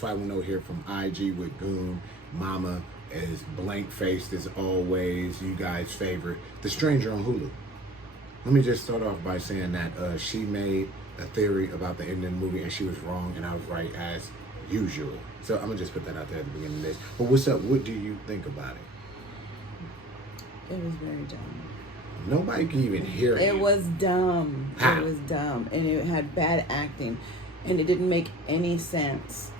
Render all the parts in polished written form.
the 510 here from IG with Goon. MaMa is blank-faced as always. You guys' favorite. The Stranger on Hulu. Let me just start off by saying that she made a theory about the end of the movie and she was wrong and I was right as usual. So I'm going to just put that out there at the beginning of this. But what's up? What do you think about it? It was very dumb. Nobody can even hear it. You. It was dumb. How? It was dumb. And it had bad acting. And it didn't make any sense.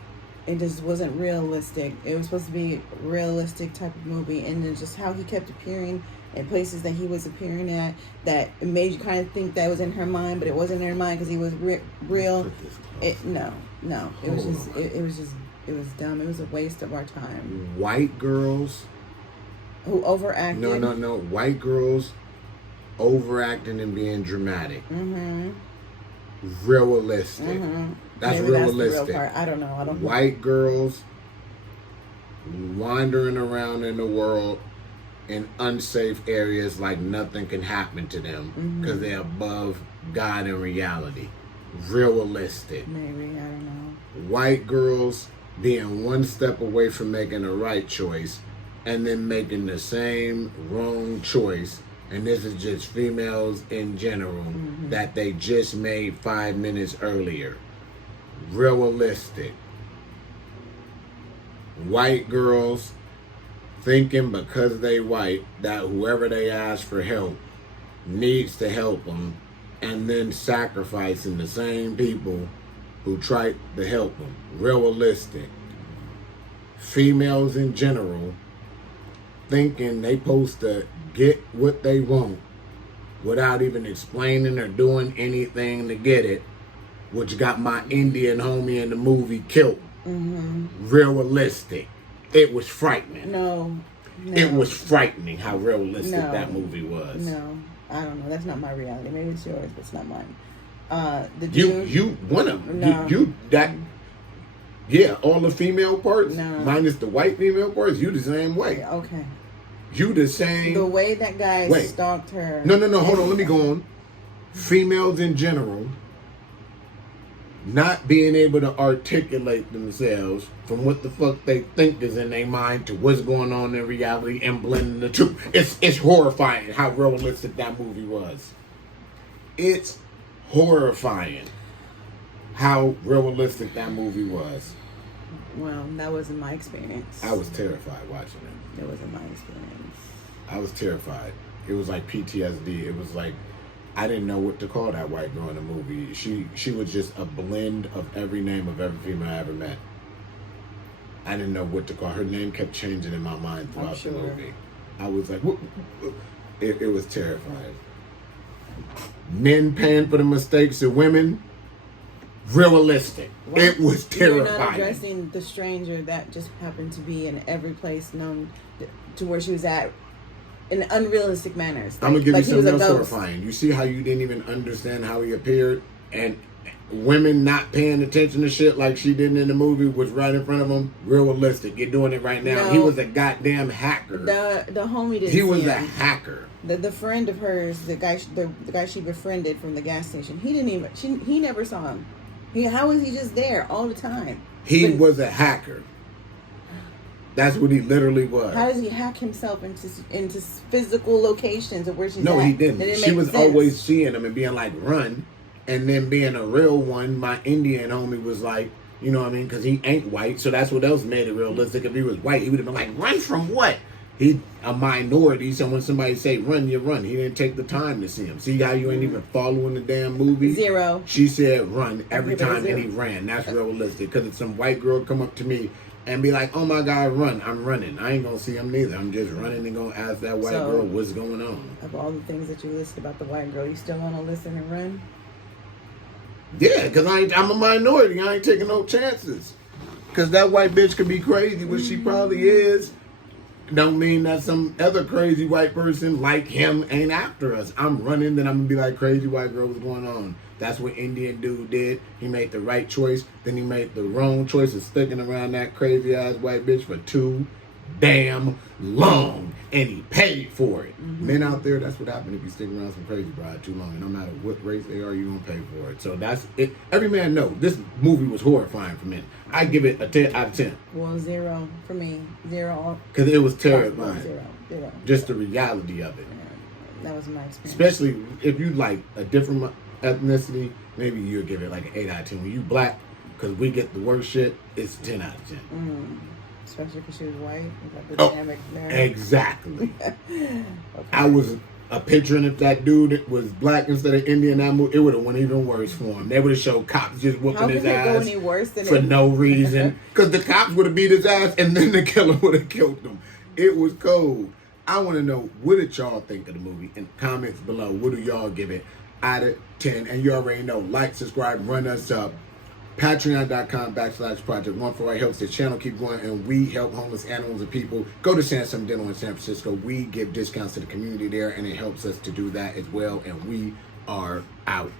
It just wasn't realistic. It was supposed to be a realistic type of movie. And then just how he kept appearing in places that he was appearing at, that it made you kind of think that was in her mind, but it wasn't in her mind because he was real. No. It was just, it was dumb. It was a waste of our time. White girls who overacted. No. White girls overacting and being dramatic. Mm-hmm. Realistic. Mm-hmm. That's maybe realistic. That's the real part. I don't know. White girls wandering around in the world in unsafe areas like nothing can happen to them because they're above God and reality. Realistic. Maybe, I don't know. White girls being one step away from making the right choice and then making the same wrong choice. And this is just females in general that they just made 5 minutes earlier. Realistic. White girls thinking because they white that whoever they ask for help needs to help them, and then sacrificing the same people who tried to help them. Realistic. Females in general thinking they supposed to get what they want without even explaining or doing anything to get it, which got my Indian homie in the movie killed. Realistic. It was frightening. No. It was frightening how realistic that movie was. No, I don't know. That's not my reality. Maybe it's yours, but it's not mine. You one of them. No. Yeah, all the female parts, no. minus the white female parts, you the same way. Okay. You the same. The way that guy stalked her. No. Hold on. Let me go on. Females in general not being able to articulate themselves from what the fuck they think is in their mind to what's going on in reality and blending the two. It's horrifying how realistic that movie was. It's horrifying how realistic that movie was. Well, that wasn't my experience. I was terrified watching it. It wasn't my experience. I was terrified. It was like PTSD. It was like I didn't know what to call that white girl in the movie. She was just a blend of every name of every female I ever met. I didn't know what to call her. Her name kept changing in my mind throughout the movie. I was like, it was terrifying. Men paying for the mistakes of women. Realistic. Well, it was terrifying. You're not addressing the stranger that just happened to be in every place known to where she was at in unrealistic manners. I'm going to give you something else horrifying. You see how you didn't even understand how he appeared? And women not paying attention to shit like she did in the movie was right in front of them? Realistic. You're doing it right now. No, he was a goddamn hacker. The homie didn't He was a hacker. The friend of hers, the guy she befriended from the gas station, he never saw him. How was he just there all the time? He was a hacker. That's what he literally was. How does he hack himself into physical locations of where she's at? No, he didn't. She was always seeing him and being like, run. And then being a real one, my Indian homie was like, you know what I mean? Because he ain't white, so that's what else made it realistic. If he was white, he would have been like, run from what? He a minority, so when somebody say run, you run. He didn't take the time to see him. See how you ain't even following the damn movie? Zero. She said run every time and he ran. That's realistic. Because if some white girl come up to me and be like, oh my God, run, I'm running. I ain't going to see him neither. I'm just running and going to ask that white girl what's going on. Of all the things that you listed about the white girl, you still want to listen and run? Yeah, because I'm a minority. I ain't taking no chances. Because that white bitch could be crazy, which she probably is. Don't mean that some other crazy white person like him ain't after us. I'm running, then I'm going to be like, crazy white girl, what's going on? That's what Indian dude did. He made the right choice. Then he made the wrong choice of sticking around that crazy ass white bitch for too damn long. and he paid for it. Men out there, that's what happened if you stick around some crazy bride too long. And no matter what race they are, you're going to pay for it. So that's it. Every man knows this movie was horrifying for men. I give it a 10 out of 10. Well, 0 for me. 0. Because it was terrifying. 0. Just the reality of it. That was my experience. Especially if you like a different ethnicity, maybe you'll give it like an 8 out of 10. When you black, because we get the worst shit, it's 10 out of 10. Especially because she was white. The dynamic there. Exactly. Okay. I was picturing if that dude was black instead of Indian, that movie, it would have went even worse for him. They would have showed cops just whooping his ass go any worse than for no reason. Because the cops would have beat his ass and then the killer would have killed him. It was cold. I want to know, what did y'all think of the movie? In the comments below, what do y'all give it out of 10? And you already know, like, subscribe, run us up. Patreon.com/Project One for Right helps the channel keep going, and we help homeless animals and people. Go to Sansom Dental in San Francisco. We give discounts to the community there, and it helps us to do that as well. And we are out.